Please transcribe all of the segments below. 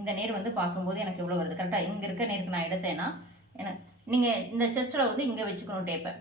இந்த நேர் வந்து பார்க்கும்போது எனக்கு எவ்வளோ வருது. கரெக்டாக இங்கே இருக்க நேருக்கு நான் எடுத்தேன்னா எனக்கு நீங்கள் இந்த செஸ்ட்டில் வந்து இங்கே வச்சுக்கணும் டேப்பை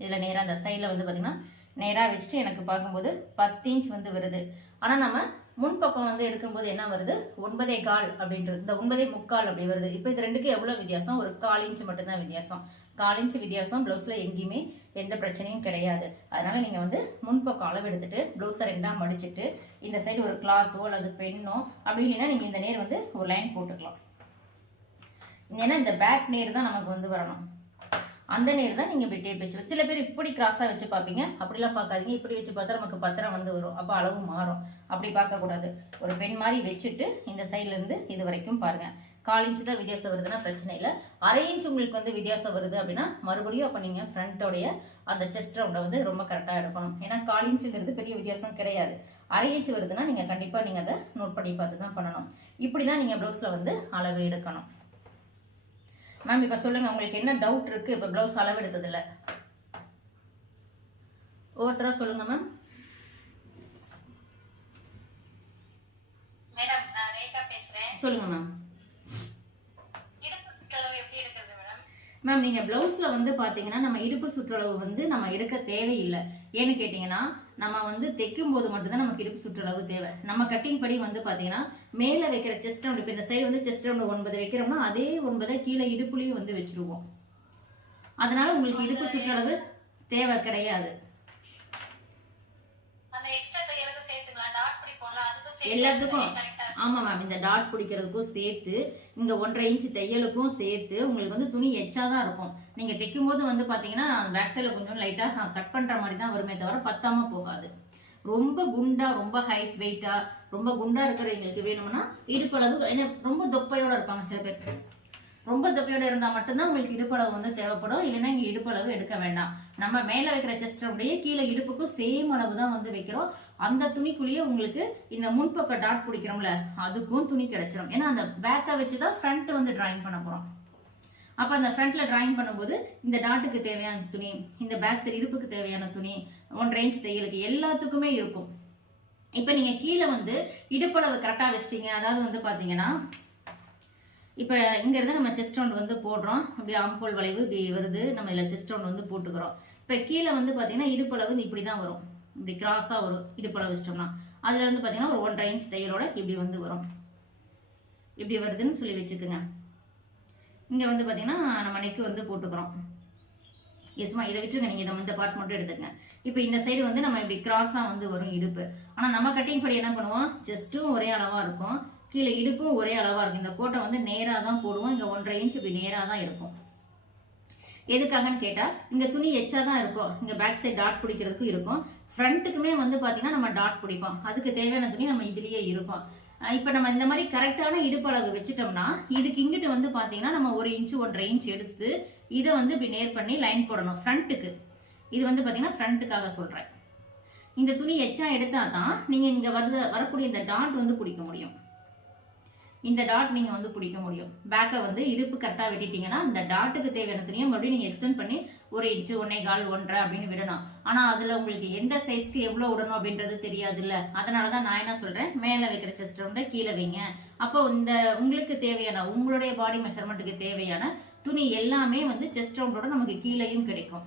இதில் நேராக அந்த சைடில் வந்து பார்த்திங்கன்னா நேராக வச்சுட்டு எனக்கு பார்க்கும்போது பத்து இன்ச் வந்து வருது. ஆனால் நம்ம முன்பக்கம் வந்து எடுக்கும்போது என்ன வருது? ஒன்பதே கால் அப்படின்றது. இந்த ஒன்பதே முக்கால் அப்படி வருது. இப்போ இது ரெண்டுக்கு எவ்வளோ வித்தியாசம்? ஒரு கால் இன்ச்சு மட்டும்தான் வித்தியாசம். கால் இன்ச்சு வித்தியாசம் ப்ளவுஸில் எங்கேயுமே எந்த பிரச்சனையும் கிடையாது. அதனால் நீங்கள் வந்து முன்பக்கம் அளவு எடுத்துட்டு ப்ளவுஸை ரெண்டாக மடிச்சுட்டு இந்த சைடு ஒரு கிளாத்தோ அல்லது பெண்ணோ அப்படி இல்லைன்னா நீங்கள் இந்த நேர் வந்து ஒரு லைன் போட்டுக்கலாம். ஏன்னா இந்த பேக் நேர் தான் நமக்கு வந்து வரணும். அந்த நேர் தான் நீங்கள் இப்படி டேப் வச்சு சில பேர் இப்படி கிராஸாக வச்சு பார்ப்பீங்க. அப்படிலாம் பார்க்காதீங்க. இப்படி வச்சு பார்த்தா நமக்கு பத்திரம் வந்து வரும். அப்போ அளவு மாறும். அப்படி பார்க்கக்கூடாது. ஒரு பெண் மாதிரி வச்சுட்டு இந்த சைட்லேருந்து இருந்து இது வரைக்கும் பாருங்கள் கால் இன்ச்சு தான் வித்தியாசம் வருதுன்னா பிரச்சனை இல்லை. அரை இன்ச் உங்களுக்கு வந்து வித்தியாசம் வருது அப்படின்னா மறுபடியும் அப்போ நீங்கள் ஃப்ரண்ட்டோடைய அந்த செஸ்ட் ரவுண்டை வந்து ரொம்ப கரெக்டாக எடுக்கணும். ஏன்னா கால் இன்ச்சுங்கிறது பெரிய வித்தியாசம் கிடையாது. அரை இன்ச் வருதுன்னா நீங்கள் கண்டிப்பாக நீங்கள் அதை நோட் பண்ணி பார்த்து தான் பண்ணணும். இப்படி தான் நீங்கள் ப்ளவுஸில் வந்து அளவு எடுக்கணும். மேம் இப்போ சொல்லுங்கள் உங்களுக்கு என்ன டவுட் இருக்குது இப்போ ப்ளவுஸ் அளவு எடுத்ததில்ல ஒவ்வொருத்தராக சொல்லுங்கள் மேம் சொல்லுங்கள் மேம் இடுப்பு சுற்றளவு எப்படி எடுக்கிறது மேடம் மேம் நீங்கள் ப்ளவுஸில் வந்து பார்த்தீங்கன்னா நம்ம இடுப்பு சுற்றளவு வந்து நம்ம எடுக்க தேவையில்லை. ஏன்னு கேட்டிங்கன்னா நம்ம வந்து தைக்கும் போது மட்டும்தான் நமக்கு இடுப்பு சுற்றளவு தேவை. நம்ம கட்டிங் படி வந்து பார்த்தீங்கன்னா மேலே வைக்கிற செஸ்ட் ரவுண்ட் இப்போ இந்த சைடு வந்து செஸ்ட் ரவுண்டு ஒன்பது வைக்கிறோம்னா அதே ஒன்பதை கீழே இடுப்புலையும் வந்து வச்சுருவோம். அதனால் உங்களுக்கு இடுப்பு சுற்றளவு தேவை கிடையாது அந்த எக்ஸ்ட்ரா தையலுக்கு சேர்த்துக்கலாம் டாட் பிடிப்போம்ல அதுக்கும் சேர்த்து எல்லாத்துக்கும். ஆமாம் மேம் இந்த டாட் பிடிக்கிறதுக்கும் சேர்த்து இங்கே ஒன்றரை இன்ச் தையலுக்கும் சேர்த்து உங்களுக்கு வந்து துணி எச்சா தான் இருக்கும். நீங்கள் தைக்கும் போது வந்து பார்த்தீங்கன்னா பேக் சைடில் கொஞ்சம் லைட்டாக கட் பண்ணுற மாதிரி தான் வருமே தவிர பத்தாமல் போகாது. ரொம்ப குண்டா ரொம்ப ஹைட் வெயிட்டா ரொம்ப குண்டா இருக்கிறவங்களுக்கு வேணும்னா இடுப்பளவு ரொம்ப தொப்பையோட இருப்பாங்க சில பேர். ரொம்ப தொப்பையோட இருந்தால் மட்டும்தான் உங்களுக்கு இடுப்பளவு வந்து தேவைப்படும். இல்லைன்னா இங்கே இடுப்பளவு எடுக்க வேண்டாம். நம்ம மேலே வைக்கிற செஸ்ட் ரவுண்டையே கீழே இடுப்புக்கும் சேம் அளவு தான் வந்து வைக்கிறோம். அந்த துணிக்குள்ளேயே உங்களுக்கு இந்த முன்பக்க டாட் பிடிக்கிறோம்ல அதுக்கும் துணி கிடைச்சிடும் ஏன்னா அந்த பேக்கை வச்சு தான் ஃப்ரண்ட் வந்து டிராயிங் பண்ண போகிறோம் அப்போ அந்த ஃப்ரண்ட்ல டிராயிங் பண்ணும்போது இந்த டாட்டுக்கு தேவையான துணி இந்த பேக் சைடு இடுப்புக்கு தேவையான துணி ஒன் ரேஞ்ச் தையலுக்கு எல்லாத்துக்குமே இருக்கும். இப்போ நீங்கள் கீழே வந்து இடுப்பளவு கரெக்டாக வச்சிட்டீங்க. அதாவது வந்து பார்த்தீங்கன்னா இப்போ இங்கேருந்து நம்ம செஸ்ட் ரவுண்ட் வந்து போடுறோம். இப்படி ஆம்போல் வளைவு இப்படி வருது. நம்ம இதில் செஸ்ட் ரவுண்ட் வந்து போட்டுக்கிறோம். இப்போ கீழே வந்து பார்த்தீங்கன்னா இடுப்பளவு வந்து இப்படி தான் வரும். இப்படி கிராஸாக வரும் இடுப்பளவு வச்சிட்டோம்னா அதில் வந்து பார்த்தீங்கன்னா ஒரு ஒன்றரை இன்ச் தையலோட இப்படி வந்து வரும். இப்படி வருதுன்னு சொல்லி வச்சுக்கோங்க. இங்கே வந்து பார்த்தீங்கன்னா நம்ம நெக்கு வந்து போட்டுக்கிறோம். எஸ்மா இதை விட்டுருங்க. நீங்கள் இதை இந்த பார்ட் மட்டும் எடுத்துக்கங்க. இப்போ இந்த சைடு வந்து நம்ம இப்படி கிராஸாக வந்து வரும் இடுப்பு. ஆனால் நம்ம கட்டிங் படி என்ன பண்ணுவோம்? ஜஸ்ட்டும் ஒரே அளவாக இருக்கும். கீழே இடுப்பும் ஒரே அளவாக இருக்கும். இந்த கோட்டை வந்து நேராக தான் போடுவோம். இங்கே ஒன்றரை இன்ச் இப்படி நேராக தான் எடுப்போம். எதுக்காகன்னு கேட்டால் இங்கே துணி எச்சா தான் இருக்கும். இங்கே பேக் சைடு டாட் பிடிக்கிறதுக்கும் இருக்கும். ஃப்ரண்ட்டுக்குமே வந்து பார்த்தீங்கன்னா நம்ம டாட் பிடிப்போம். அதுக்கு தேவையான துணி நம்ம இதுலேயே இருக்கும் இப்போ நம்ம இந்த மாதிரி கரெக்டான இடுப்பளவு வச்சுட்டோம்னா இதுக்கு இங்கிட்டு வந்து பார்த்தீங்கன்னா நம்ம ஒரு இன்ச்சு ஒன்றரை இன்ச் எடுத்து இதை வந்து இப்படி நேர் பண்ணி லைன் போடணும். ஃப்ரண்ட்டுக்கு இது வந்து பார்த்தீங்கன்னா ஃப்ரண்ட்டுக்காக சொல்கிறேன் இந்த துணி எச்சா எடுத்தால் தான் நீங்கள் இங்கே வருது வரக்கூடிய இந்த டாட் வந்து பிடிக்க முடியும். இந்த டாட் நீங்கள் வந்து பிடிக்க முடியும். பேக்கை வந்து இடுப்பு கரெக்டாக வெட்டிட்டீங்கன்னா இந்த டாட்டுக்கு தேவையான துணியை மறுபடியும் நீங்கள் எக்ஸ்டெண்ட் பண்ணி ஒரு இன்ச்சு ஒன்னே கால் ஒன்றரை அப்படின்னு விடணும் ஆனால் அதில் உங்களுக்கு எந்த சைஸ்க்கு எவ்வளோ விடணும் அப்படின்றது தெரியாதுல்ல. அதனால தான் நான் என்ன சொல்கிறேன் மேலே வைக்கிற செஸ்ட் ரவுண்டை கீழே வைங்க. அப்போ இந்த உங்களுக்கு தேவையான உங்களுடைய பாடி மெஷர்மெண்ட்டுக்கு தேவையான துணி எல்லாமே வந்து செஸ்ட் ரவுண்டோட நமக்கு கீழேயும் கிடைக்கும்.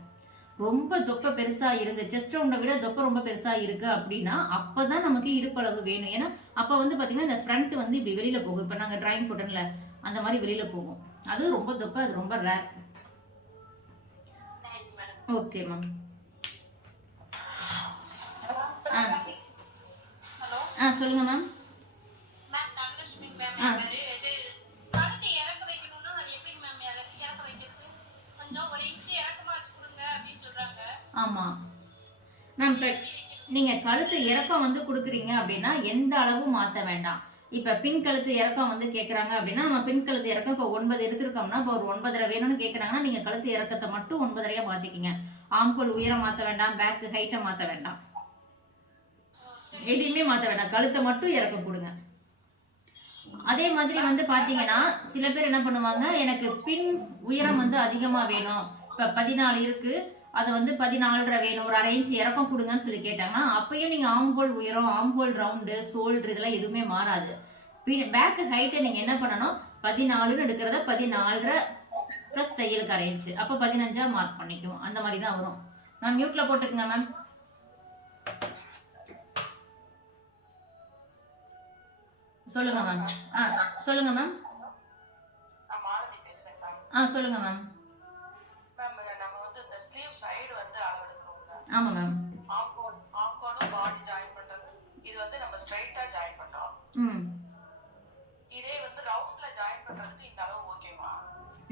ரொம்ப தொப்பை பெருசா இருந்து செஸ்ட் ரவுண்டை விட தொப்பை ரொம்ப பெருசா இருக்கு அப்படின்னா அப்பதான் நமக்கு இடுப்பளவு வேணும். ஏன்னா அப்ப வந்து பாத்தீங்கன்னா இந்த ஃப்ரண்ட் வந்து இப்படி வெளியில போகும். இப்ப நாங்க டிராயிங் போட்டோம்ல அந்த மாதிரி வெளியில போகும். அது ரொம்ப தொப்பை அது ரொம்ப ரேர் ஓகே மேம் ஆ. ஆ சொல்லுங்க மேம் மேம் தனலட்சுமி மேம் ஆ. இது கழுத்தை இறக்க வைக்கணும்னா அது எப்படி மேம் இறக்க வைக்கிறது கொஞ்சம் ஒரு இன்ச்சு இறக்கமா வச்சு கொடுங்க அப்படின்னு ஆமாம் மேம் இப்போ நீங்கள் கழுத்து இறக்கம் வந்து கொடுக்குறீங்க அப்படின்னா எந்த அளவும் மாற்ற வேண்டாம். இப்போ பின் கழுத்து இறக்கம் வந்து கேட்குறாங்க அப்படின்னா நம்ம பின் கழுத்து இறக்கம் இப்போ ஒன்பது எடுத்திருக்கோம்னா இப்போ ஒரு ஒன்பதரை வேணும்னு கேட்குறாங்கன்னா நீங்கள் கழுத்து இறக்கத்தை மட்டும் ஒன்பதரையாக மாற்றிக்கிங்க ஆம்கோல் உயரம் மாற்ற வேண்டாம் பேக்கு ஹைட்டை மாற்ற வேண்டாம். எதையுமே மாற்ற வேண்டாம். கழுத்தை மட்டும் இறக்கம் கொடுங்க. அதே மாதிரி வந்து பார்த்தீங்கன்னா சில பேர் என்ன பண்ணுவாங்க எனக்கு பின் உயரம் வந்து அதிகமாக வேணும். இப்போ பதினாலு இருக்கு. அது வந்து பதினாலரை வேணும் ஒரு அரை இன்ச் இறக்கம் கொடுங்கன்னு சொல்லி கேட்டாங்கன்னா அப்பயும் நீங்க ஆம்போல் உயரம் ஆம்போல் ரவுண்டு சோல்டர் இதெல்லாம் எதுவுமே மாறாது. பேக்கு ஹைட்டை நீங்கள் என்ன பண்ணணும்? பதினாலுன்னு எடுக்கிறத பதினாலரை ப்ளஸ் தையலுக்கு அரை இன்ச்சு. அப்போ பதினஞ்சா மார்க் பண்ணிக்குவோம். அந்த மாதிரி தான் வரும். மேம் மியூட்டில் போட்டுக்குங்க மேம் சொல்லுங்க மேம் ஆ சொல்லுங்க மேம் ஆ சொல்லுங்க மேம் நம்ம வந்து இந்த ஸ்லீவ் சைடு வந்து ஆமாம் மேம் பாடி ஜாயின் பண்றது. இது வந்து நம்ம ஸ்ட்ரைட்டா ஜாயின் பண்றோம். ம். இதே வந்து ரவுண்ட்ல ஜாயின் பண்றதுக்கு இந்த அளவு ஓகேவா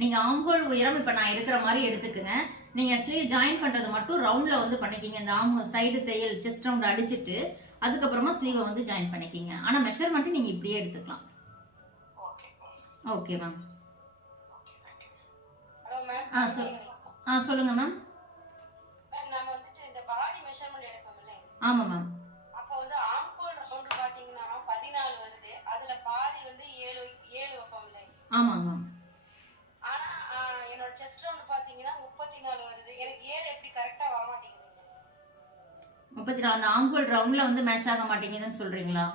நீங்கள் ஆம்ஹோல் உயரம் இப்போ நான் எடுக்கிற மாதிரி எடுத்துக்கங்க. நீங்கள் ஸ்லீவ் ஜாயின் பண்ணுறது மட்டும் ரவுண்டில் வந்து பண்ணிக்கிங்க. இந்த ஆம் சைடு தையல் செஸ்ட் ரவுண்ட் அடிச்சிட்டு அதுக்கப்புறமா ஸ்லீவை வந்து ஜாயின் பண்ணிக்கிங்க. ஆனால் மெஷர்மெண்ட்டு நீங்கள் இப்படியே எடுத்துக்கலாம். ஓகே மேம் ஆ சொல் ஆ சொல்லுங்கள் மேம் மேம் ஆமாம் மேம் அப்போ வந்து ஆம்கோல் ரவுண்டு பாத்தீங்கன்னா பதினாலு வருது. அதுல பாதி வந்து ஏழு ஏழு வைப்போம்ல ஆமாங்க மேம் ஆனா என்னோட செஸ்ட் ரவுண்டு பாத்தீங்கன்னா முப்பத்தி நாலு வருது. எனக்கு ஏழு எப்படி கரெக்டா வர மாட்டேங்குதுங்க முப்பத்தி நாலு அந்த ஆம்ஹோல் ரவுண்டில் வந்து மேட்ச் ஆக மாட்டேங்குதுன்னு சொல்கிறீங்களா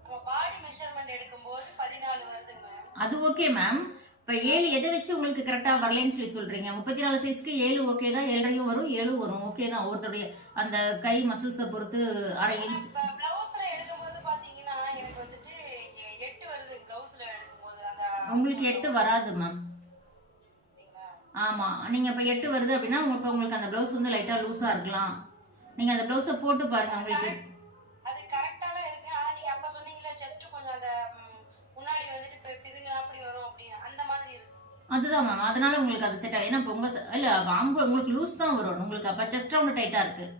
நம்ம பாடி மெஷர்மெண்ட் எடுக்கும்போது பதினாலு வருதுங்க மேம் அது ஓகே மேம் இப்போ ஏழு எதை வச்சு உங்களுக்கு கரெக்டாக வரலைன்னு சொல்லி சொல்கிறீங்க முப்பத்தி நாலு சைஸ்க்கு ஏழு ஓகே தான் ஏழரையும் வரும் ஏழும் வரும். ஓகே தான். ஒருத்தருடைய அந்த கை மசில்ஸை பொறுத்து அரை இன்ச் உங்களுக்கு எட்டு வராது மேம்? ஆமாம் நீங்கள் இப்போ எட்டு வருது அப்படின்னா இப்போ உங்களுக்கு அந்த ப்ளவுஸ் வந்து லைட்டாக லூஸாக இருக்கலாம். நீங்கள் அந்த ப்ளவுஸை போட்டு பாருங்கள் உங்களுக்கு அது கரெக்டா தான் இருக்கு ஆனா நீங்க அப்ப சொன்னீங்களா செஸ்ட் கொஞ்சம் அந்த ம், முன்னாடி வந்துட்டு இப்ப பிதுங்க அப்படி வரும் அப்படின்னு அந்த மாதிரி இருக்கு அதுதான் மேம் அதனால உங்களுக்கு அது செட் ஆகும் ஏன்னா இப்போ உங்கள் இல்லை அவங்க உங்களுக்கு லூஸ் தான் வரும். உங்களுக்கு அப்போ செஸ்ட் ரவுண்டு டைட்டாக இருக்குது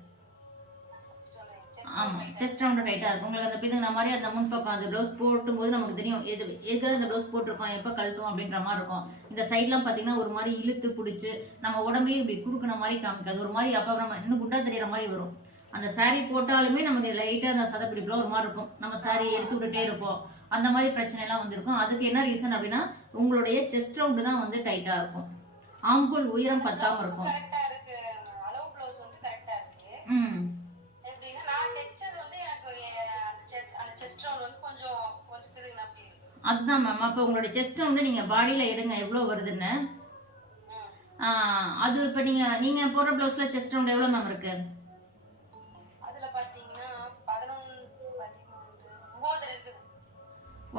ஆமாம் செஸ்ட் ரவுண்டு டைட்டாக இருக்கும் உங்களுக்கு அந்த பிதுங்கிற மாதிரி அந்த முன்பக்கம் அந்த ப்ளவுஸ் போட்டும்போது நமக்கு தெரியும் எது எதுக்காக இந்த ப்ளவுஸ் போட்டிருக்கோம் எப்போ கழட்டும் அப்படின்ற மாதிரி இருக்கும். இந்த சைட்லாம் பார்த்தீங்கன்னா ஒரு மாதிரி இழுத்து பிடிச்சி நம்ம உடம்பையும் இப்படி குறுக்கின மாதிரி காமிக்காது. ஒரு மாதிரி அப்போ நம்ம இன்னும் குண்டாக தெரியுற மாதிரி வரும். அந்த சாரீ போட்டாலுமே நமக்கு லைட்டாக அந்த சதப்பிடிப்பில் ஒரு மாதிரி இருக்கும். நம்ம saree எடுத்து விட்டுட்டே இருப்போம். அந்த மாதிரி பிரச்சனை எல்லாம் வந்திருக்கும். அதுக்கு என்ன ரீசன் அப்படின்னா உங்களுடைய செஸ்ட் ரவுண்டு தான் வந்து டைட்டாக இருக்கும். ஆம்கோல் உயரம் பத்தாம இருக்கும். ம். அதுதான் மேம் அப்போ உங்களோட செஸ்ட் ரவுண்டு நீங்கள் பாடியில் எடுங்க. எவ்வளோ வருதுன்னு? அது இப்போ நீங்கள் நீங்கள் போடுற ப்ளவுஸில் செஸ்ட் ரவுண்ட் எவ்வளோ மேம் இருக்கு?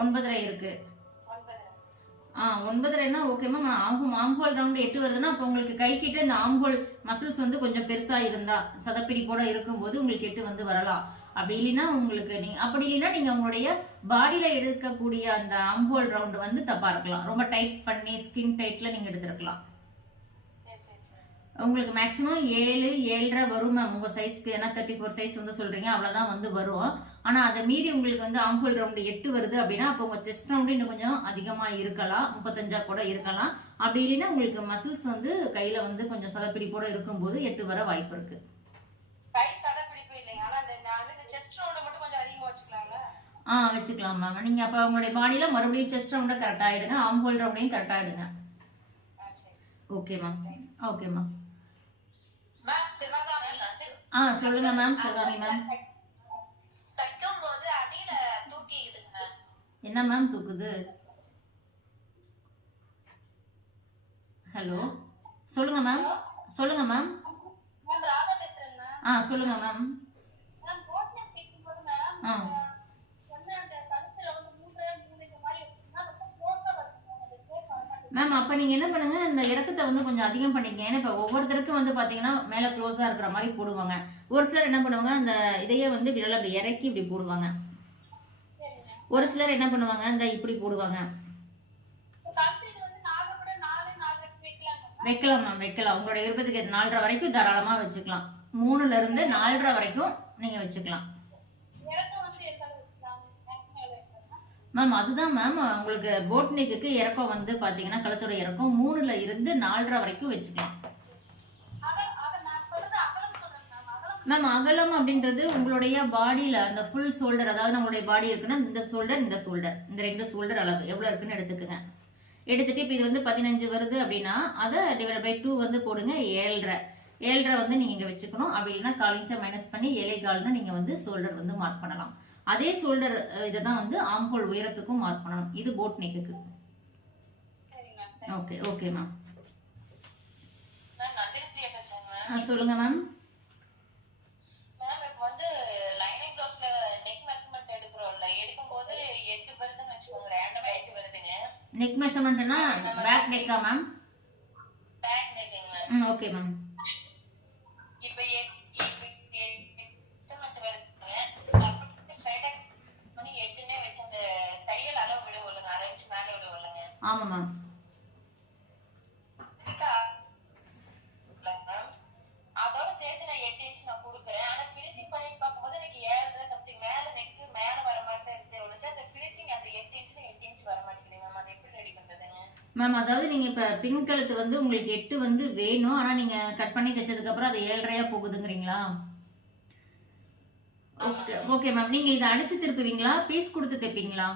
ஒன்பதரை இருக்கு. ஆ ஒன்பதரைனா ஓகே மேம் ஆகும் ஆம்ஹோல் ரவுண்டு எட்டு வருதுன்னா அப்போ உங்களுக்கு கை கிட்ட இந்த ஆம்ஹோல் மசில்ஸ் வந்து கொஞ்சம் பெருசாக இருந்தா சதப்பிடிப்போட இருக்கும்போது உங்களுக்கு எட்டு வந்து வரலாம். அப்படி இல்லைன்னா உங்களுக்கு நீங்க அப்படி இல்லைன்னா நீங்க உங்களுடைய பாடியில எடுக்கக்கூடிய அந்த ஆம்ஹோல் ரவுண்டு வந்து தப்பா இருக்கலாம். ரொம்ப டைட் பண்ணி ஸ்கின் டைட்ல நீங்க எடுத்திருக்கலாம். உங்களுக்கு மேக்ஸிமம் ஏழு ஏழரை வரும் மேம் உங்கள் சைஸ்க்கு ஏன்னா தேர்ட்டி ஃபோர் சைஸ் வந்து சொல்கிறீங்க அவ்வளோதான் வந்து வரும். ஆனால் அதை மீறி உங்களுக்கு வந்து ஆம்புல் ரவுண்டு எட்டு வருது அப்படின்னா அப்போ உங்கள் செஸ்ட் ரவுண்டு இன்னும் கொஞ்சம் அதிகமாக இருக்கலாம். முப்பத்தஞ்சா கூட இருக்கலாம். அப்படி இல்லைன்னா உங்களுக்கு மசில்ஸ் வந்து கையில் வந்து கொஞ்சம் சதப்பிடிப்போட இருக்கும்போது எட்டு வர வாய்ப்பு இருக்குது ஆ வச்சுக்கலாம் மேம் நீங்கள் அப்போ உங்களுடைய பாடியில் மறுபடியும் செஸ்ட் ரவுண்டை கரெக்டாக ஆகிடுங்க ஆம்புல் ரவுண்டையும் கரெக்டாக ஆகிடுங்க ஆ சரி. ஓகே மேம் ஓகே மேம் ஆ சொல்லுங்கள் மேம் சிவகாமி மேம் தைக்கும் போது அடியில தூக்கிக்குதுங்க மேம் என்ன மேம் தூக்குது? ஹலோ சொல்லுங்க மேம் சொல்லுங்க மேம் மேம் ராதா பேசுறேன் மேம் ஆ சொல்லுங்க மேம் மேம் போட்னஸ் கேட்கும்போது மேம் ஆ சொன்ன அந்த கழுத்துல வந்து மூன்றரை மூணு இந்த மாதிரி இருக்குன்னா ரொம்ப க்ளோஸா வருது மேம் அது கேட்க வர மாட்டேங்குது மேம் அப்போ நீங்கள் என்ன பண்ணுங்க? இந்த இறக்கத்தை வந்து கொஞ்சம் அதிகம் பண்ணிக்கங்க. ஏன்னா இப்போ ஒவ்வொருத்தருக்கும் வந்து பார்த்தீங்கன்னா மேலே க்ளோஸாக இருக்கிற மாதிரி போடுவாங்க. ஒரு சிலர் என்ன பண்ணுவாங்க? அந்த இதையே வந்து இப்படி நல்லா இப்படி இறக்கி இப்படி போடுவாங்க. ஒரு சிலர் என்ன பண்ணுவாங்க? இந்த இப்படி போடுவாங்க. வைக்கலாம் மேம் வைக்கலாம். உங்களோட விருப்பத்துக்கு நாலரை வரைக்கும் தாராளமாக வச்சுக்கலாம். மூணுலேருந்து நாலரை வரைக்கும் நீங்கள் வச்சுக்கலாம் இறக்கம் வந்து எந்த அளவு வைக்கலாம் மேக்ஸிமம் எவ்வளோ வைக்கலாம் மேம் அதுதான் மேம் உங்களுக்கு போட் நெக்குக்கு இறக்கம் வந்து பார்த்தீங்கன்னா கழுத்தோட இறக்கம் மூணுல இருந்து நாலரை வரைக்கும் வச்சுக்கலாம். மேம் அகலம் அப்படின்றது உங்களுடைய பாடியில் அந்த ஃபுல் ஷோல்டர் அதாவது நம்மளுடைய பாடி இருக்குன்னா இந்த ஷோல்டர் இந்த ஷோல்டர் இந்த ரெண்டு ஷோல்டர் அளவு. எவ்வளோ இருக்குன்னு எடுத்துக்கோங்க. எடுத்துட்டு இப்போ இது வந்து பதினஞ்சு வருது அப்படின்னா அதை டிவைட் பை டூ வந்து போடுங்க ஏழரை. ஏழரை வந்து நீங்கள் இங்கே வச்சுக்கணும். அப்படி இல்லைன்னா கால் மைனஸ் பண்ணி ஏழை கால்னு நீங்கள் வந்து ஷோல்டர் வந்து மார்க் பண்ணலாம். அதே ஷோல்டர் இதை தான் வந்து ஆம்ஹோல் உயரத்துக்கும் மார்க் பண்ணணும். இது போட் நெக்குக்கு ஓகே ஓகே மேம் சொல்லுங்க மேம் நெக் மெஷர்மெண்ட்னா பேக் நெக்கா மேம் பேக் நெக்குங்க ஓகே மேம் இப்போ மெஷர்மெண்ட் வருதுங்க அப்புறம் ஸ்ட்ரைட்டா பண்ணி எட்டுனே வச்சு அந்த தையல் அளவு விட விடுங்க அரை இன்ச் மேல விட விடுங்க ஆமாம் மேம் மேம் அதோட சேர்த்து நான் எட்டு இன்ச் நான் கொடுக்குறேன் ஆனா ஃபினிஷிங் பண்ணி பார்க்கும்போது எனக்கு ஏழரை சம்திங் மேல நெக்கு மேல வர மாதிரி தான் இருக்கு ஒழிச்சு அந்த ஃபினிஷிங் அந்த எட்டு இன்ச் எட்டு இன்ச் வர மாட்டேங்குது மேம் அதை எப்படி ரெடி பண்றதுங்க மேம் அதாவது நீங்கள் இப்போ பின் கழுத்து வந்து உங்களுக்கு எட்டு வந்து வேணும். ஆனால் நீங்கள் கட் பண்ணி தைச்சதுக்கப்புறம் அது ஏழரையாக போகுதுங்கிறீங்களா? ஓகே ஓகே மேம் நீங்கள் இதை அடிச்சு திருப்புவீங்களா? பீஸ் கொடுத்து தைப்பீங்களா?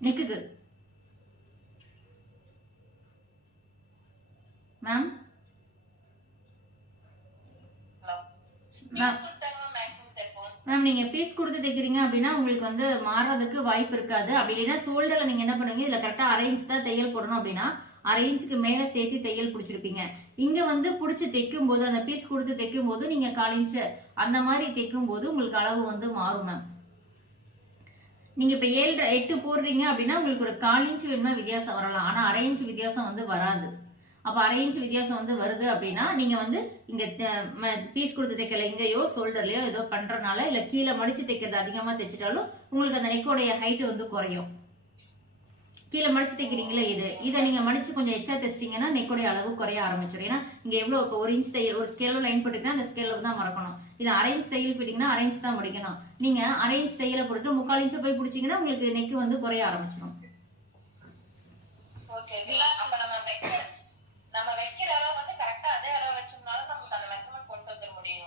நெக்குக்கு மேம் மேம் கொடுத்தாங்க மேக்ஸிமம் தைப்போம் மேம் நீங்கள் பீஸ் கொடுத்து தைக்கிறீங்க அப்படின்னா உங்களுக்கு வந்து மாறுறதுக்கு வாய்ப்பு இருக்காது. அப்படி இல்லைன்னா ஷோல்டரில் நீங்கள் என்ன பண்ணுவீங்க? இதில் கரெக்டாக அரேஞ்ச் தான் தையல் போடணும் அப்படின்னா அரை இன்ச்சுக்கு மேலே சேர்த்து தையல் பிடிச்சிருப்பீங்க. இங்கே வந்து பிடிச்சி தைக்கும் போது அந்த பீஸ் கொடுத்து தைக்கும் போது நீங்கள் கால் அந்த மாதிரி தைக்கும் போது உங்களுக்கு அளவு வந்து மாறும் மேம் நீங்கள் இப்போ ஏழு எட்டு போடுறீங்க அப்படின்னா உங்களுக்கு ஒரு கால் இன்ச் வேணுமா வித்தியாசம் வரலாம். ஆனால் அரை இன்ச் வித்தியாசம் வந்து வராது. அப்போ அரை இன்ச் வித்தியாசம் வந்து வருது அப்படின்னா நீங்கள் வந்து இங்கே பீஸ் கொடுத்து தைக்கல இங்கேயோ ஷோல்டர்லையோ ஏதோ பண்ணுறனால இல்லை கீழே மடித்து தைக்கிறது அதிகமாக தைச்சிட்டாலும் உங்களுக்கு அந்த நெக்கோடைய ஹைட் வந்து குறையும். கீழே மடிச்சு தைக்கிறீங்களே இது. இதை நீங்கள் மடிச்சு கொஞ்சம் எச்சா தைச்சிட்டிங்கன்னா நெக்கோடைய அளவு குறைய ஆரம்பிச்சிடும். ஏன்னா இங்கே எவ்வளோ இப்போ ஒரு இன்ச் தையல் ஒரு ஸ்கேலில் லைன் போட்டுக்கிட்டா அந்த ஸ்கேலில் தான் மறக்கணும். இது அரை இன்ச் தையல் போட்டிங்கன்னா அரை இன்ச் தான் முடிக்கணும். நீங்கள் அரை இன்ச் தையலை போட்டுட்டு முக்கால் இன்ச்சு போய் பிடிச்சிங்கன்னா உங்களுக்கு நெக்கு வந்து குறைய ஆரம்பிச்சிடும்.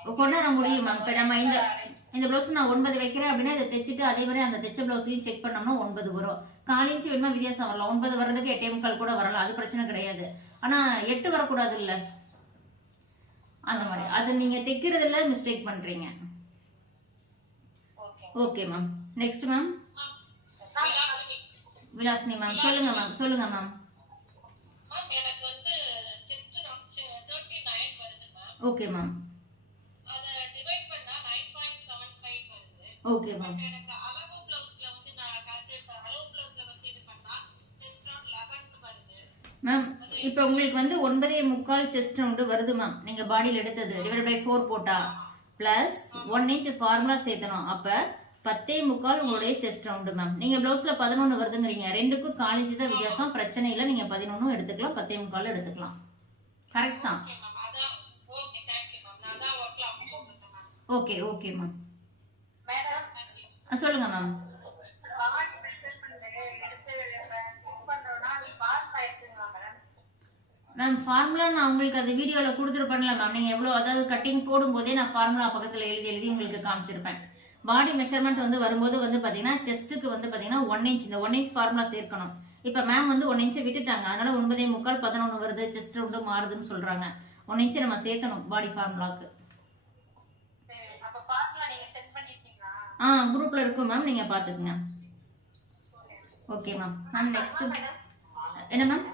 வந்துட முடியும்? கொண்டு வர முடியும் மேம் இப்போ நம்ம இந்த இந்த ப்ளவுஸ் நான் ஒன்பது வைக்கிறேன் அப்படின்னா இதை தைச்சிட்டு அதே மாதிரி அந்த தைச்ச ப்ளவுஸையும் செக் பண்ணோம்னா ஒன்பது வரும். கால் இன்ச்சு வேணுமா வித்தியாசம் வரலாம். ஒன்பது வர்றதுக்கு எட்டே முக்கால் கூட வரலாம். அது பிரச்சனை கிடையாது. ஆனால் எட்டு வரக்கூடாது இல்லை அந்த மாதிரி. அது நீங்கள் தைக்கிறதுல மிஸ்டேக் பண்ணுறீங்க okay ma'am next ma'am Vilasini. Ma'am சொல்லுங்க மேம் சொல்லுங்க மேம் ஓகே மேம் அதை டிவைட் பண்ணா நைன் பாயிண்ட் செவன் ஃபைவ் வருது ஓகே மேம் பட் எனக்கு அளவு பிளவுஸ்ல வந்து நான் கால்குலேட் பண்ண அளவு பிளவுஸ்ல வச்சு இது பண்ணா செஸ்ட் ரவுண்ட் லெவன் வருது. மேம் இப்போ உங்களுக்கு வந்து ஒன்பதே முக்கால் செஸ்ட் ரவுண்டு வருது மேம் நீங்கள் பாடியில் எடுத்தது டிவைட் பை ஃபோர் போட்டா. ப்ளஸ் ஒன் இன்ச் ஃபார்முலா சேர்த்தணும். அப்போ பத்தே முக்கால் உங்களுடைய செஸ்ட் ரவுண்டு மேம் நீங்கள் ப்ளவுஸில் பதினொன்று வருதுங்கிறீங்க. ரெண்டுக்கும் கால் இன்ச்சு தான் வித்தியாசம். பிரச்சனை இல்லை. நீங்கள் பதினொன்றும் எடுத்துக்கலாம். பத்தே முக்கால் எடுத்துக்கலாம். கரெக்ட் தான். ஓகே ஓகே மேம் சொல்லுங்க மேம் மேம் ஃபார்முலா நான் உங்களுக்கு அது வீடியோவில் கொடுத்துருப்பேன்ல மேம் நீங்கள் எவ்வளோ அதாவது கட்டிங் போடும்போதே நான் ஃபார்முலா பக்கத்தில் எழுதி எழுதி உங்களுக்கு காமிச்சிருப்பேன். பாடி மெஷர்மெண்ட் வந்து வரும்போது வந்து பார்த்தீங்கன்னா செஸ்ட்டுக்கு வந்து பார்த்தீங்கன்னா ஒன் இன்ச் இந்த ஒன் இன்ச் ஃபார்முலா சேர்க்கணும். இப்போ மேம் வந்து ஒன் இன்ச்சை விட்டுட்டாங்க. அதனால ஒன்பதே முக்கால் பதினொன்று வருது. செஸ்ட் ரவுண்டு மாறுதுன்னு சொல்கிறாங்க ஒன் இன்ச்சை நம்ம சேர்த்தணும் பாடி ஃபார்முலாக்கு சரி அப்ப பாஸ்லாம் நீங்க செக் பண்ணிட்டீங்களா ஆ குரூப்பில் இருக்கும் மேம் நீங்கள் பார்த்துக்குங்க ஓகே மேம் மேம் நெக்ஸ்ட் என்ன ma'am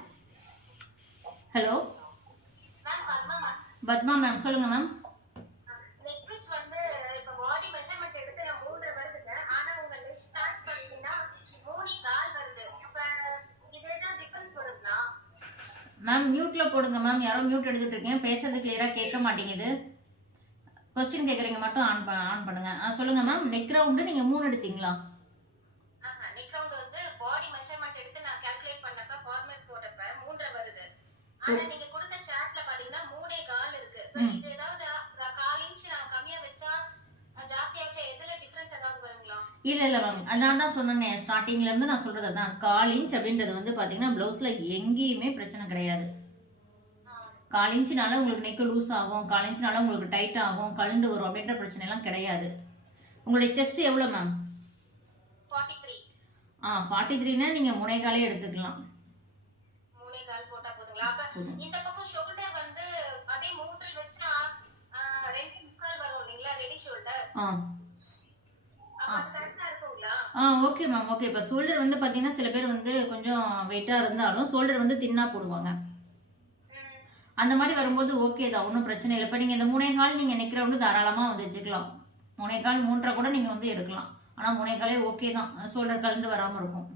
hello Padma ma'am ma'am சொல்லுங்கள் மேம் மேம் மியூட்ல போடுங்க மேம் யாரோ மியூட் எடுத்துட்டு இருக்கீங்க. பேசுறது கிளியரா கேட்க மாட்டேங்குது. கொஸ்டின் கேட்குறீங்க மட்டும் ஆன் ஆன் பண்ணுங்க. ஆ சொல்லுங்க மேம் நெக் ரவுண்டு நீங்க மூணு எடுத்தீங்களா? நெக் ரவுண்ட் வந்து பாடி மெஷர்மெண்ட் எடுத்து நான் கால்குலேட் பண்ணப்ப ஃபார்மேட் போட்டப்ப மூன்றரை வருது. ஆனா நீங்க கொடுத்த சார்ட்ல பாத்தீங்கன்னா மூணே கால் இருக்கு. ம். இது ஏதாவது கால் இன்ச் நான் கம்மியா வச்சா ஜாஸ்தியா வச்சா எதுல டிஃபரன்ஸ் ஏதாவது வருங்களா? இல்ல இல்ல மேம் நான் தான் சொன்னேனே ஸ்டார்டிங்ல இருந்து நான் சொல்றது தான் கால் இன்ச் அப்படின்றது வந்து பாத்தீங்கன்னா பிளவுஸ்ல எங்கேயுமே பிரச்சனை கிடையாது. கால் இன்ச்சுனால உங்களுக்கு நெக் லூஸ் ஆகும் கால் இன்ச்சுனால உங்களுக்கு டைட் ஆகும் கலண்டு வரும் அப்படின்ற பிரச்சனை எல்லாம் கிடையாது. உங்களுடைய செஸ்ட் எவ்வளோ மேம் ஆ ஃபார்ட்டி த்ரீனா நீங்கள் முனைகாலே எடுத்துக்கலாம். இந்த பக்கம் ஷோல்டர் வந்து அதே மூன்றரை வச்சா அஹ், ரெண்டு முக்கால் வரும் இல்லைங்களா? ரெடி ஷோல்டர் ஆ. ஆ ஓகே மேம் ஓகே இப்போ ஷோல்டர் வந்து பார்த்தீங்கன்னா சில பேர் வந்து கொஞ்சம் வெயிட்டாக இருந்தாலும் ஷோல்டர் வந்து தின்னா போடுவாங்க. அந்த மாதிரி வரும்போது ஓகே தான் ஒன்றும் பிரச்சனை இல்லை. இப்போ நீங்கள் இந்த மூணே கால் நீங்கள் நிற்கிற வந்து தாராளமாக வந்து வச்சுக்கலாம். மூணே கால் மூன்றரை கூட நீங்கள் வந்து எடுக்கலாம். ஆனால் மூணே காலே ஓகே தான். ஷோல்டர் கலந்து வராமல் இருக்கும்.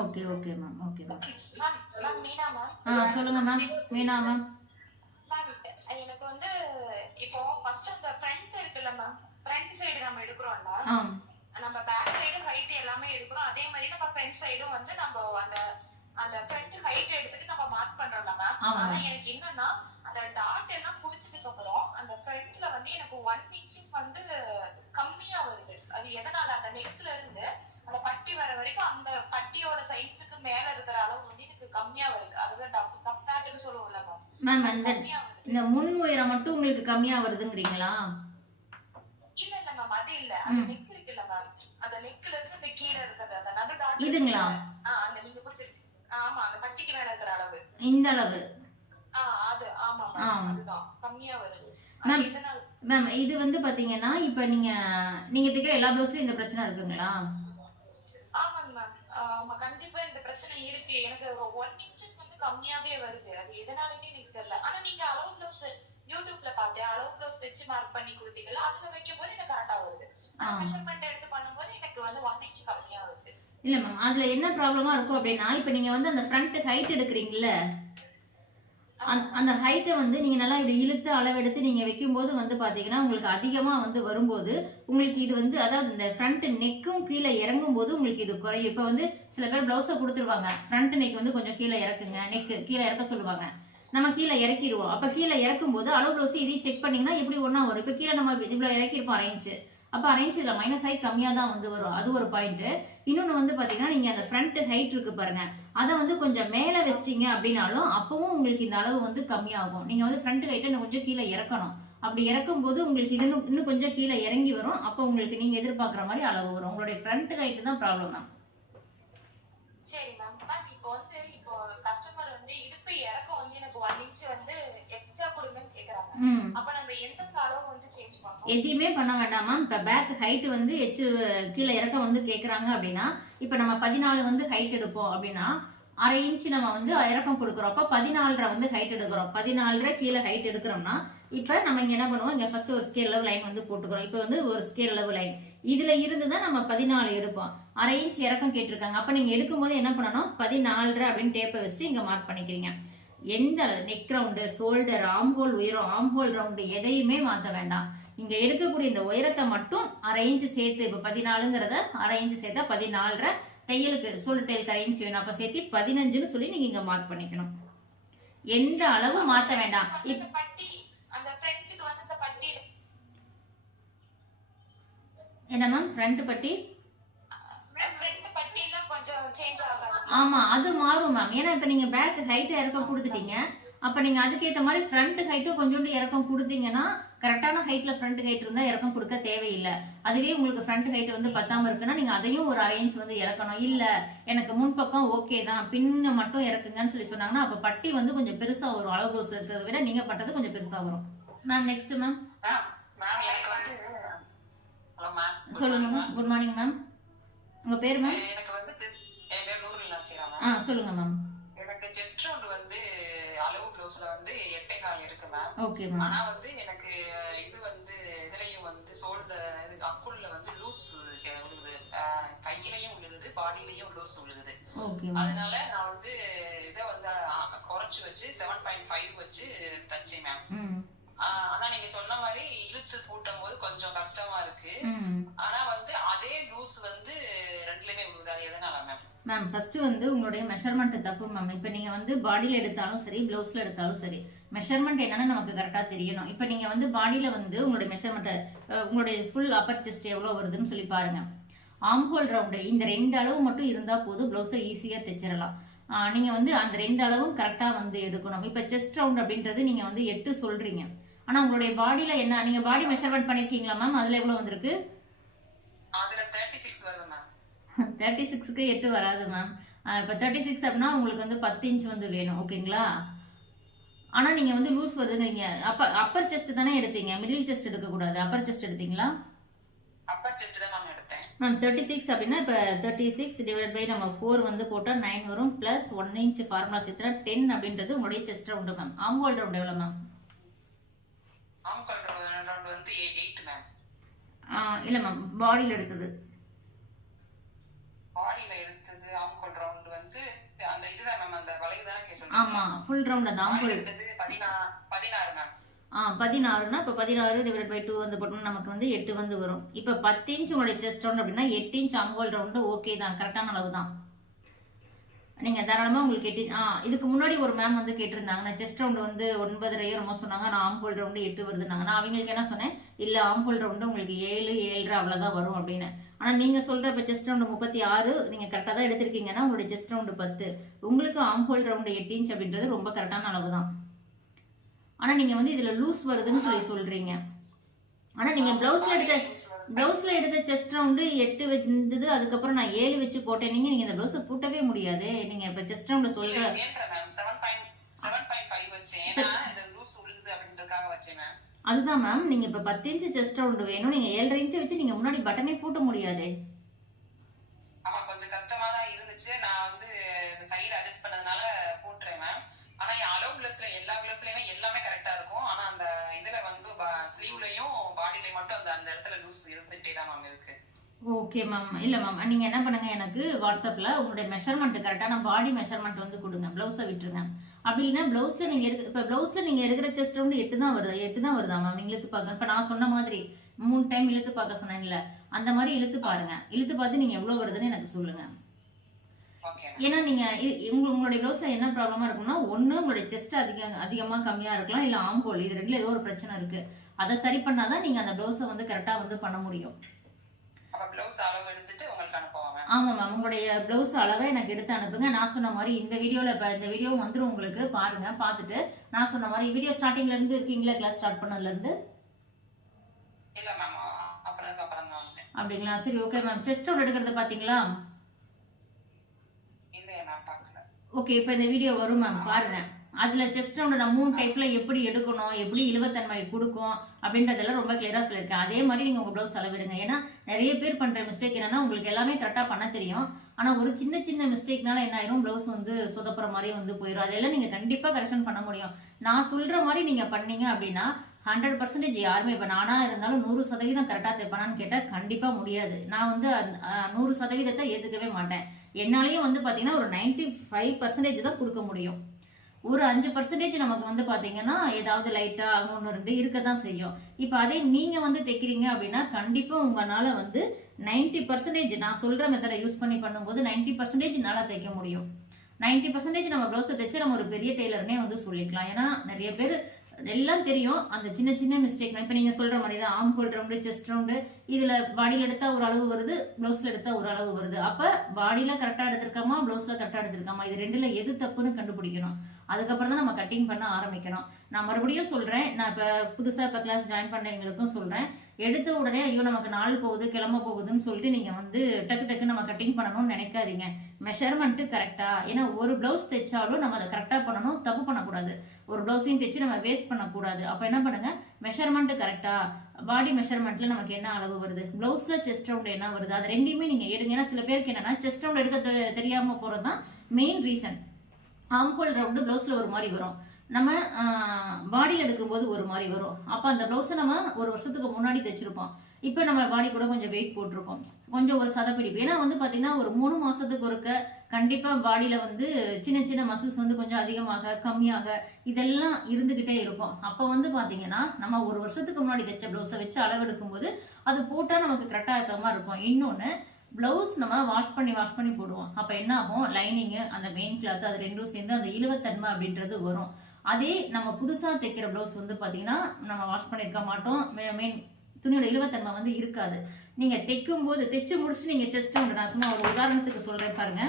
Okay okay ma'am okay ma'am ஆ சொல்லுங்கள் மேம் மீனா மேம் எனக்கு வந்து இப்போ ஃபர்ஸ்ட் அந்த ஃப்ரண்ட் இருக்குல்ல மேம் ஃப்ரண்ட் சைடு நம்ம எடுக்கிறோம்ல நம்ம பேக் சைடு ஹைட் எல்லாமே எடுக்கிறோம். அதே மாதிரி நம்ம ஃப்ரண்ட் சைடும் வந்து நம்ம அந்த அந்த ஃப்ரண்ட் ஹைட் எடுத்துட்டு நம்ம மார்க் பண்றோம்ல மேம். ஆனா எனக்கு என்னன்னா அந்த டாட் எல்லாம் புடிச்சதுக்கு அப்புறம் அந்த ஃப்ரண்ட்ல வந்து எனக்கு ஒன் இன்ச்சஸ் வந்து கம்மியா வருது. அது எதனால? அந்த நெக்ல இருந்து அந்த பட்டி வர வரைக்கும் அந்த பட்டியோட சைஸுக்கு மேல இருக்கிற அளவு வந்து எனக்கு கம்மியா வருது. அதுதான் டப்டாட்டுன்னு சொல்லுவோம்ல மேம் மேம் கம்மியா வருது. இந்த முன் உயரம் மட்டும் உங்களுக்கு கம்மியாக வருதுங்கிறீங்களா? இல்ல இல்ல மேம் அது இல்ல. அந்த. நெக் இருக்குல்ல மேம் அந்த நெக்ல இருந்து இந்த கீழ இருக்கிறது. அந்த நடு டாட் இதுங்களா? அந்த நீங்க பிடிச்சிருக்கு ஆமா அந்த பட்டிக்கு அளவு. இந்த அளவு. அது ஆமா அதுதான். கம்மியா வருது. மேம். மேம் இது வந்து பார்த்தீங்கன்னா இப்போ நீங்கள் நீங்கள் தைக்கிற எல்லா ப்ளவுஸ்லையும் இந்த பிரச்சனை இருக்குங்களா? ஆமாங்க மேம் ஆமா கண்டிப்பா இந்த பிரச்சனை இருக்கு. எனக்கு ஒன் இன்ச்சஸ் வந்து கம்மியாவே வருது. அது எதனாலன்னு எனக்கு தெரியல. ஆனா நீங்க அளவு பிளவுஸ் யூடியூப்ல பார்த்தேன். அளவு பிளவுஸ் வச்சு மார்க் பண்ணி கொடுத்தீங்கல்ல அதுல வைக்கும் போது எனக்கு கரெக்டா வருது. மெஷர்மெண்ட் எடுத்து பண்ணும்போது எனக்கு வந்து ஒன் இன்ச் கம்மியா வருது. இல்லை மேம் அதில் என்ன ப்ராப்ளமாக இருக்கும் அப்படின்னா இப்போ நீங்கள் வந்து அந்த ஃப்ரண்ட் ஹைட் எடுக்கிறீங்கல்ல அந்த- அந்த ஹைட்டை வந்து நீங்கள் நல்லா இப்படி இழுத்து அளவெடுத்து நீங்கள் வைக்கும்போது வந்து பார்த்தீங்கன்னா உங்களுக்கு அதிகமாக வந்து வரும்போது உங்களுக்கு இது வந்து அதாவது இந்த ஃப்ரண்ட் நெக்கும் கீழே இறங்கும் போது உங்களுக்கு இது குறையும். இப்போ வந்து சில பேர் ப்ளவுஸை கொடுத்துருவாங்க. ஃப்ரண்ட் நெக் வந்து கொஞ்சம் கீழே இறக்குங்க. நெக்கு கீழே இறக்க சொல்லுவாங்க. நம்ம கீழே இறக்கிடுவோம். அப்போ கீழே இறக்கும் போது அளவு ப்ளவுஸ் இதையும் செக் பண்ணிங்கன்னா எப்படி ஒன்றா வரும்? இப்போ கீழே நம்ம இவ்வளோ இறக்கியிருப்போம் அரேஞ்சு அப்போ அரேஞ்ச் இதில் மைனஸ் ஆகி கம்மியாக தான் வந்து வரும். அது ஒரு பாயிண்ட்டு இன்னொன்று வந்து பார்த்தீங்கன்னா நீங்கள் அந்த ஃப்ரண்ட் ஹைட் இருக்கு பாருங்க. அதை வந்து கொஞ்சம் மேலே வச்சிட்டீங்க அப்படின்னாலும் அப்பவும் உங்களுக்கு இந்த அளவு வந்து கம்மியாகும். நீங்கள் வந்து ஃப்ரண்ட் ஹைட்டை கொஞ்சம் கீழே இறக்கணும். அப்படி இறக்கும் போது உங்களுக்கு இது இன்னும் இன்னும் கொஞ்சம் கீழே இறங்கி வரும். அப்போ உங்களுக்கு நீங்கள் எதிர்பார்க்குற மாதிரி அளவு வரும். உங்களுடைய ஃப்ரண்ட் ஹைட்டு தான் ப்ராப்ளம் மேம் சரி மேம் மேம் இப்போ வந்து இப்போ கஸ்டமர் வந்து இடுப்பு இறக்கம் வந்து எனக்கு ஒன் இன்ச் வந்து எக்ஸ்ட்ரா கொடுங்கன்னு கேக்குறாங்க. அப்ப நம்ம எந்தெந்த அளவு எதையுமே பண்ண வேண்டாம் மேம் இப்போ பேக் ஹைட் வந்து எச்சு கீழே இறக்க வந்து கேட்குறாங்க அப்படின்னா இப்போ நம்ம பதினாலு வந்து ஹைட் எடுப்போம் அப்படின்னா அரை இன்ச் நம்ம வந்து இறக்கம் கொடுக்குறோம் அப்போ பதினாலரை வந்து ஹைட் எடுக்கிறோம். பதினாலரை கீழே ஹைட் எடுக்கிறோம்னா இப்போ நம்ம இங்கே என்ன பண்ணுவோம்? இங்கே ஃபர்ஸ்ட் ஒரு ஸ்கேல் அளவு லைன் வந்து போட்டுக்கிறோம். இப்போ வந்து ஒரு ஸ்கேல் அளவு லைன் இதில் இருந்து தான் நம்ம பதினாலு எடுப்போம். அரை இன்ச் இறக்கம் கேட்டிருக்காங்க. அப்போ நீங்கள் எடுக்கும்போது என்ன பண்ணணும்? பதினாலரை அப்படின்னு டேப்பை வச்சுட்டு இங்கே மார்க் பண்ணிக்கிறீங்க. எந்த நெக் ரவுண்டு ஷோல்டர் ஆம்ஹோல் உயரம் ஆம்ஹோல் ரவுண்டு எதையுமே மாற்ற வேண்டாம். இங்க எடுக்கக்கூடிய இந்த உயரத்தை மட்டும் அரை இன்ச்சு சேர்த்து இப்போ பதினாலுங்கிறத அரை இன்ச்சு சேர்த்தா பதினாலரை. தையலுக்கு சோல்டர் தையலுக்கு அரை இன்ச்சு வேணும். அப்போ சேர்த்து பதினஞ்சுன்னு சொல்லி நீங்க இங்க மார்க் பண்ணிக்கணும். எந்த அளவு மாற்ற வேண்டாம். என்ன மேம் ஃப்ரண்ட் பட்டி? ஆமா அது மாறும் மேம் ஏன்னா இப்போ நீங்க பேக் ஹைட்டை இறக்கம் கொடுத்துட்டீங்க. அப்போ நீங்க அதுக்கேற்ற மாதிரி ஃப்ரண்ட் ஹைட்டும் கொஞ்சோண்டு இறக்கம் கொடுத்தீங்கன்னா கரெக்டான ஹைட்ல ஃப்ரண்ட் ஹைட் இருந்தால் இறக்கம் கொடுக்க தேவையில்லை. அதுவே உங்களுக்கு ஃப்ரண்ட் ஹைட் வந்து பத்தாம இருக்குன்னா நீங்க அதையும் ஒரு அரை இன்ச் வந்து இறக்கணும். இல்ல எனக்கு முன்பக்கம் ஓகே தான் பின்ன மட்டும் இறக்குங்கன்னு சொல்லி சொன்னாங்கன்னா அப்போ பட்டி வந்து கொஞ்சம் பெருசா வரும். அளவு ப்ளவுஸ் இருக்கிறத விட நீங்க பண்றது கொஞ்சம் பெருசா வரும். மேம் நெக்ஸ்ட் மேம் சொல்லுங்க மேம் குட் மார்னிங் மேம் உங்க பேர் மேம் எனக்கு வந்து ஆ சொல்லுங்க மேம் எனக்கு செஸ்ட் ரவுண்ட் வந்து ப்ளவுஸ்ல வந்து எட்டே கால் இருக்கு மேம் ஓகே ஆனா வந்து எனக்கு இது வந்து இதுலயும் வந்து சோல்டர் இது அக்குள்ள வந்து லூஸ் விழுகுது கையிலயும் விழுகுது பாடியிலயும் லூஸ் விழுகுது அதனால நான் வந்து இதை வந்து குறைச்சு வச்சு செவன் பாயிண்ட் ஃபைவ் வச்சு தச்சேன் மேம் ஆனா நீங்க சொன்ன மாதிரி இழுத்து கூட்டும் போது கொஞ்சம் கஷ்டமா இருக்கு. ஆனா வந்து அதே லூஸ் வந்து ரெண்டுலயுமே விழுகுது அது எதனால மேம் மேம் ஃபர்ஸ்ட் வந்து உங்களுடைய மெஷர்மெண்ட் தப்பு மேம் இப்போ நீங்க வந்து பாடியில எடுத்தாலும் சரி ப்ளவுஸ்ல எடுத்தாலும் சரி மெஷர்மெண்ட் என்னன்னு நமக்கு கரெக்டாக தெரியணும். இப்போ நீங்க வந்து பாடியில வந்து உங்களுடைய மெஷர்மெண்ட் உங்களுடைய ஃபுல் அப்பர் செஸ்ட் எவ்வளோ வருதுன்னு சொல்லி பாருங்க. ஆம்ஹோல் ரவுண்டு இந்த ரெண்டு அளவு மட்டும் இருந்தா போதும் ப்ளவுஸை ஈஸியாக தைச்சிடலாம். ஆஹ் நீங்க வந்து அந்த ரெண்டு அளவும் கரெக்டாக வந்து எடுக்கணும். இப்போ செஸ்ட் ரவுண்ட் அப்படின்றது நீங்க வந்து எட்டு சொல்றீங்க. ஆனா உங்களுடைய பாடியில என்ன நீங்க பாடி மெஷர்மெண்ட் பண்ணிருக்கீங்களா மேம் அதுல எவ்வளவு வந்திருக்கு? அதுல தேர்ட்டி சிக்ஸுக்கு எட்டு வராது மேம் இப்போ தேர்ட்டி சிக்ஸ் அப்படின்னா உங்களுக்கு வந்து பத்து இன்ச் வந்து வேணும் ஓகேங்களா? ஆனால் நீங்கள் வந்து லூஸ் வருதுங்கிறீங்க அப்ப அப்பர் செஸ்ட் தானே எடுத்தீங்க? மிடில் செஸ்ட் எடுக்கக்கூடாது. அப்பர் செஸ்ட் எடுத்தீங்களா? அப்பர் செஸ்ட் தான் மேம் எடுத்தேன். மேம் தேர்ட்டி சிக்ஸ் அப்படின்னா இப்போ தேர்ட்டி சிக்ஸ் டிவைட் பை நம்ம ஃபோர் வந்து போட்டால் நைன் வரும். ப்ளஸ் ஒன் இன்ச் ஃபார்முலா சேர்த்துனா டென் அப்படின்றது உங்களுடைய chest round ma'am armhole round எவ்வளோ மேம் ஆம்கால் ரவுண்ட் வந்து எயிட் மேம் இல்லை மேம் பாடியில் எடுத்தது பாடியில எடுத்தது ஆம்கால் ரவுண்ட் வந்து அந்த இதுதான் மேம் அந்த வளைவு தானே ஆமாம் ஃபுல் ரவுண்ட் அந்த பாடி ஆம்ஹோல் எடுத்தது பதினா பதினாறு மேம் ஆ பதினாறுனா இப்போ பதினாறு டிவைட் பை டூ வந்து போட்டோம்னா நமக்கு வந்து எட்டு வந்து வரும். இப்போ பத்து இன்ச் உங்களுடைய செஸ்ட் ரவுண்ட் அப்படின்னா எட்டு இன்ச் ஆம்ஹோல் ரவுண்டு ஓகே தான் கரெக்டான அளவு தான். நீங்கள் தாராளமாக உங்களுக்கு எட்டு ஆ இதுக்கு முன்னாடி ஒரு மேம் வந்து கேட்டிருந்தாங்க. நான் செஸ்ட் ரவுண்டு வந்து ஒன்பதரையோ ரொம்ப சொன்னாங்க. நான் ஆம்ஹோல் ரவுண்டு எட்டு வருதுனாங்க நான் அவங்களுக்கு என்ன சொன்னேன்? இல்லை ஆம்ஹோல் ரவுண்டு உங்களுக்கு ஏழு ஏழரை அவ்வளோதான் வரும் அப்படின்னு. ஆனால் நீங்கள் சொல்கிற இப்போ செஸ்ட் ரவுண்டு முப்பத்தி ஆறு நீங்கள் கரெக்டாக தான் எடுத்திருக்கீங்கன்னா உங்களுடைய செஸ்ட் ரவுண்டு பத்து. உங்களுக்கு ஆம்ஹோல் ரவுண்டு எட்டு இன்ச் அப்படின்றது ரொம்ப கரெக்டான அளவு தான் ஆனால் நீங்கள் வந்து இதில் லூஸ் வருதுன்னு சொல்லி சொல்கிறீங்க ஆனால் நீங்கள் ப்ளவுஸில் எடுத்த ப்ளவுஸில் எடுத்த செஸ்ட் ரவுண்டு எட்டு வந்தது அதுக்கப்புறம் நான் ஏழு வச்சு போட்டேன். நீங்கள் நீங்கள் இந்த ப்ளவுஸை பூட்டவே முடியாது. நீங்கள் இப்போ செஸ்ட் ரவுண்டு சொல்கிற அதுதான் மேம் நீங்கள் இப்போ பத்து இன்ச்சு செஸ்ட் ரவுண்டு வேணும். நீங்கள் ஏழரை இன்ச்சு வச்சு நீங்கள் முன்னாடி பட்டனே பூட்ட முடியாதே. ஆமா கொஞ்சம் கஷ்டமா தான் இருந்துச்சு. நான் வந்து சைடு அட்ஜஸ்ட் பண்ணதுனால போட்டுறேன் மேம் ஆனா என் அலோ பிளஸ்ல எல்லா பிளஸ்லயுமே எல்லாமே கரெக்டா இருக்கும். ஆனா அந்த இதுல வந்து ஸ்லீவ்லயும் பாடிலையும் மட்டும் அந்த அந்த இடத்துல லூஸ் இருந்துகிட்டே தான் மேம் இருக்கு. ஓகே மேம் இல்லை மேம் நீங்கள் என்ன பண்ணுங்கள் எனக்கு வாட்ஸ்அப்பில் உங்களுடைய மெஷர்மெண்ட் கரெக்டான பாடி மெஷர்மெண்ட் வந்து கொடுங்க. ப்ளவுஸை விட்டுருங்க. அப்படி இல்லைன்னா ப்ளவுஸில் நீங்கள் எடுக்க இப்போ ப்ளவுஸில் நீங்கள் எடுக்கிற செஸ்ட் வந்து எட்டு தான் வருது? எட்டு தான் வருதா மேம் நீங்கள் இழுத்து பார்க்க இப்போ நான் சொன்ன மாதிரி மூணு டைம் இழுத்து பார்க்க சொன்னேன்ல அந்த மாதிரி இழுத்து பாருங்கள் இழுத்து பார்த்து நீங்கள் எவ்வளோ வருதுன்னு எனக்கு சொல்லுங்கள் ஏன்னா நீங்கள் உங்க உங்களுடைய ப்ளவுஸில் என்ன ப்ராப்ளமாக இருக்கும்னா ஒன்று உங்களுடைய செஸ்ட் அதிக அதிகமாக கம்மியாக இருக்கலாம் இல்லை ஆம்போல் இது ரெண்டுல ஏதோ ஒரு பிரச்சனை இருக்குது அதை சரி பண்ணாதான் நீங்கள் அந்த ப்ளவுஸை வந்து கரெக்டாக வந்து பண்ண முடியும். ஆமாம் மேம் உங்களுடைய ப்ளவுஸ் அளவை எனக்கு எடுத்து அனுப்புங்க. நான் சொன்ன மாதிரி இந்த வீடியோவில் இப்போ இந்த வீடியோ வந்துடும் உங்களுக்கு பாருங்க பார்த்துட்டு. நான் சொன்ன மாதிரி வீடியோ ஸ்டார்டிங்ல இருந்து இருக்கீங்களா கிளாஸ் ஸ்டார்ட் பண்ணதுலேருந்து? அப்படிங்களா? சரி ஓகே மேம் செஸ்ட் எடுக்கிறது பார்த்தீங்களா ஓகே இப்போ இந்த வீடியோ வரும் மேம் பாருங்க. அதில் செஸ்ட் ரவுண்டு நான் மூணு டைப்பில் எப்படி எடுக்கணும் எப்படி இழுவத்தன்மை கொடுக்கும் அப்படின்றதெல்லாம் ரொம்ப கிளியராக சொல்லியிருக்கேன். அதே மாதிரி நீங்கள் உங்கள் ப்ளவுஸ் அளவிடுங்க. ஏன்னா நிறைய பேர் பண்ணுற மிஸ்டேக் என்னன்னா உங்களுக்கு எல்லாமே கரெக்டாக பண்ண தெரியும். ஆனால் ஒரு சின்ன சின்ன மிஸ்டேக்னால என்ன ஆயிரும்? ப்ளவுஸ் வந்து சொதப்புற மாதிரி வந்து போயிடும் அதெல்லாம் நீங்கள் கண்டிப்பாக கரெக்ஷன் பண்ண முடியும். நான் சொல்கிற மாதிரி நீங்கள் பண்ணீங்க அப்படின்னா ஹண்ட்ரட் பர்சன்டேஜ் யாருமே இப்போ நானாக இருந்தாலும் நூறு சதவீதம் கரெக்டாக தைப்பானான்னு கேட்டால் கண்டிப்பாக முடியாது. நான் வந்து நூறு சதவீதத்தை ஏற்றுக்கவே மாட்டேன். என்னாலையும் வந்து பார்த்தீங்கன்னா ஒரு நைன்டி ஃபைவ் பர்சன்டேஜ் தான் கொடுக்க முடியும். ஒரு அஞ்சு பர்சன்டேஜ் நமக்கு வந்து பார்த்தீங்கன்னா ஏதாவது லைட்டாக அங்கே ஒன்று ரெண்டு இருக்க தான் செய்யும். இப்போ அதே நீங்கள் வந்து தைக்கிறீங்க அப்படின்னா கண்டிப்பாக உங்களால் வந்து நைன்டி பர்சன்டேஜ் நான் சொல்கிற மெத்தடை யூஸ் பண்ணி பண்ணும்போது நைன்டி பர்சன்டேஜ் நல்லா தைக்க முடியும். நைன்டி பர்சன்டேஜ் நம்ம ப்ளவுஸை தைச்சு நம்ம ஒரு பெரிய டெய்லர்னே வந்து சொல்லிக்கலாம். ஏன்னா நிறைய பேர் எல்லாம் தெரியும். அந்த சின்ன சின்ன மிஸ்டேக் இப்போ நீங்கள் சொல்கிற மாதிரி தான் ஆம் ஹோல் ரவுண்டு செஸ்ட் ரவுண்டு இதில் பாடியில் எடுத்தால் ஒரு அளவு வருது ப்ளவுஸில் எடுத்தால் ஒரு அளவு வருது. அப்போ பாடியில் கரெக்டாக எடுத்திருக்கோமா ப்ளவுஸில் கரெக்டாக எடுத்திருக்காமா இது ரெண்டில் எது தப்புன்னு கண்டுபிடிக்கணும். அதுக்கப்புறம் தான் நம்ம கட்டிங் பண்ண ஆரம்பிக்கணும். நான் மறுபடியும் சொல்கிறேன் நான் இப்போ புதுசாக இப்போ கிளாஸ் ஜாயின் பண்ணவங்களுக்கும் சொல்கிறேன் எடுத்த உடனே ஐயோ நமக்கு நாள் போகுது கிளம்ப போகுதுன்னு சொல்லிட்டு நீங்கள் வந்து டக்கு டக்கு நம்ம கட்டிங் பண்ணணும்னு நினைக்காதீங்க. மெஷர்மெண்ட்டு கரெக்டாக ஏன்னா ஒரு ப்ளவுஸ் தைச்சாலும் நம்ம அதை கரெக்டாக பண்ணணும் தப்பு பண்ணக்கூடாது. ஒரு ப்ளவுஸையும் தைச்சு நம்ம வேஸ்ட் பண்ணக்கூடாது. அப்போ என்ன பண்ணுங்க? மெஷர்மெண்ட்டு கரெக்டாக பாடி மெஷர்மெண்ட்ல நமக்கு என்ன அளவு வருது? ப்ளவுஸ்ல செஸ்ட் ரவுண்ட் என்ன வருது? அது ரெண்டையுமே நீங்க எடுங்க. ஏன்னா சில பேருக்கு என்னன்னா செஸ்ட் ரவுண்ட் எடுக்க தெ- தெரியாம போறது தான் மெயின் ரீசன் ஆம்கோல் ரவுண்டு ப்ளவுஸில் ஒரு மாதிரி வரும். நம்ம பாடி எடுக்கும்போது ஒரு மாதிரி வரும். அப்போ அந்த ப்ளவுஸை நம்ம ஒரு வருஷத்துக்கு முன்னாடி தைச்சிருப்போம். இப்போ நம்ம பாடி கூட கொஞ்சம் வெயிட் போட்டிருக்கோம். கொஞ்சம் ஒரு சதப்பிடிப்பு. ஏன்னா வந்து பார்த்தீங்கன்னா ஒரு மூணு மாதத்துக்கு ஒருக்க கண்டிப்பாக பாடியில் வந்து சின்ன சின்ன மசில்ஸ் வந்து கொஞ்சம் அதிகமாக கம்மியாக இதெல்லாம் இருந்துக்கிட்டே இருக்கும். அப்போ வந்து பார்த்தீங்கன்னா நம்ம ஒரு வருஷத்துக்கு முன்னாடி தைச்ச ப்ளவுஸை வச்சு அளவெடுக்கும் போது அது போட்டால் நமக்கு கரெக்டாக இருக்க மாதிரி இருக்கும். இன்னொன்று ப்ளவுஸ் நம்ம வாஷ் பண்ணி வாஷ் பண்ணி போடுவோம். அப்போ என்ன ஆகும்? லைனிங்கு அந்த மெயின் கிளாத் அது ரெண்டும் சேர்ந்து அந்த இழுவத்தன்மை அப்படின்றது வரும். அதே நம்ம புதுசாக தைக்கிற ப்ளவுஸ் வந்து பார்த்தீங்கன்னா நம்ம வாஷ் பண்ணியிருக்க மாட்டோம். மெயின் துணியோட இழுவத்தன்மை வந்து இருக்காது. நீங்கள் தைக்கும் போது தைச்சு முடிச்சுட்டு நீங்கள் செஸ்ட் நான் சும்மா ஒரு உதாரணத்துக்கு சொல்கிறேன் பாருங்க.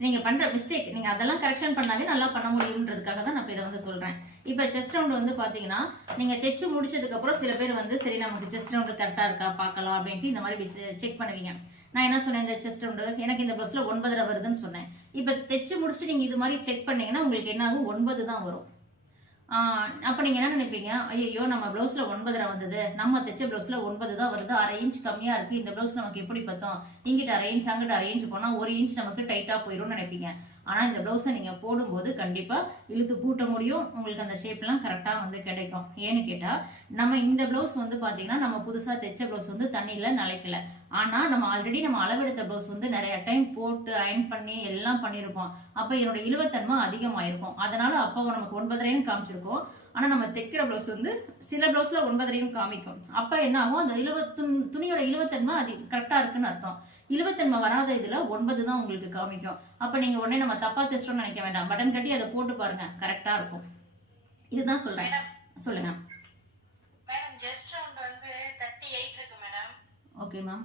நீங்கள் பண்ணுற மிஸ்டேக் நீங்கள் அதெல்லாம் கரெக்ஷன் பண்ணாவே நல்லா பண்ண முடியுன்றதுக்காக தான் நான் இப்போ இதை வந்து சொல்கிறேன் இப்போ செஸ்ட் ரவுண்ட் வந்து பார்த்தீங்கன்னா நீங்கள் தைச்சு முடிச்சதுக்கப்புறம் சில பேர் வந்து சரி நமக்கு செஸ்ட் ரவுண்டு கரெக்டாக இருக்கா? பார்க்கலாம் அப்படின்ட்டு இந்த மாதிரி செக் பண்ணுவீங்க. நான் என்ன சொன்னேன் இந்த செஸ்ட் ரவுண்டு எனக்கு இந்த ப்ளஸில் ஒன்பதரை வருதுன்னு சொன்னேன். இப்போ தைச்சு முடிச்சுட்டு நீங்கள் இது மாதிரி செக் பண்ணீங்கன்னா உங்களுக்கு என்ன ஆகும்? ஒன்பது தான் வரும். அப்போ நீங்கள் என்ன நினைப்பீங்க? ஐயோ நம்ம ப்ளவுஸில் ஒன்பதரை வந்தது. நம்ம தைச்ச ப்ளவுஸில் ஒன்பது தான் வருது. அரை இன்ச் கம்மியாக இருக்குது இந்த ப்ளவுஸ் நமக்கு எப்படி பார்த்தோம் இங்கிட்ட அரை இன்ச் அங்கிட்ட அரை இன்ச் போனால் ஒரு இன்ச் நமக்கு டைட்டாக போயிடும்னு நினைப்பீங்க. ஆனால் இந்த ப்ளவுஸை நீங்கள் போடும்போது கண்டிப்பாக இழுத்து பூட்ட முடியும். உங்களுக்கு அந்த ஷேப்லாம் கரெக்டாக வந்து கிடைக்கும். ஏன்னு கேட்டால் நம்ம இந்த ப்ளவுஸ் வந்து பார்த்தீங்கன்னா நம்ம புதுசாக தைச்ச ப்ளவுஸ் வந்து தண்ணியில் நிலைக்கல ஆனால் நம்ம ஆல்ரெடி நம்ம அளவெடுத்த ப்ளவுஸ் வந்து நிறைய டைம் போட்டு அயன் பண்ணி எல்லாம் பண்ணியிருப்போம் அப்போ இதனோட இழுவத்தன்மை அதிகமாயிருக்கும். அதனால அப்போ நமக்கு ஒன்பதரையும் காமிச்சிருக்கோம். ஆனால் நம்ம தைக்கிற ப்ளவுஸ் வந்து சில ப்ளவுஸில் ஒன்பதரையும் காமிக்கும். அப்போ என்ன ஆகும்? அந்த இழுவத்து துணியோட இழுவத்தன்மை அது கரெக்டாக இருக்குன்னு அர்த்தம். இழுவத்தன்மை வராத இதில் ஒன்பது தான் உங்களுக்கு காமிக்கும். அப்போ நீங்கள் உடனே நம்ம தப்பாக தைச்சிட்டோம்னு நினைக்க வேண்டாம். பட்டன் கட்டி அதை போட்டு பாருங்க. கரெக்டாக இருக்கும். இதுதான் சொல்கிறேன் சொல்லுங்க. மேடம் ஜஸ்ட் ரவுண்ட் வந்து தேர்ட்டி எயிட் இருக்கு மேடம். Okay ma'am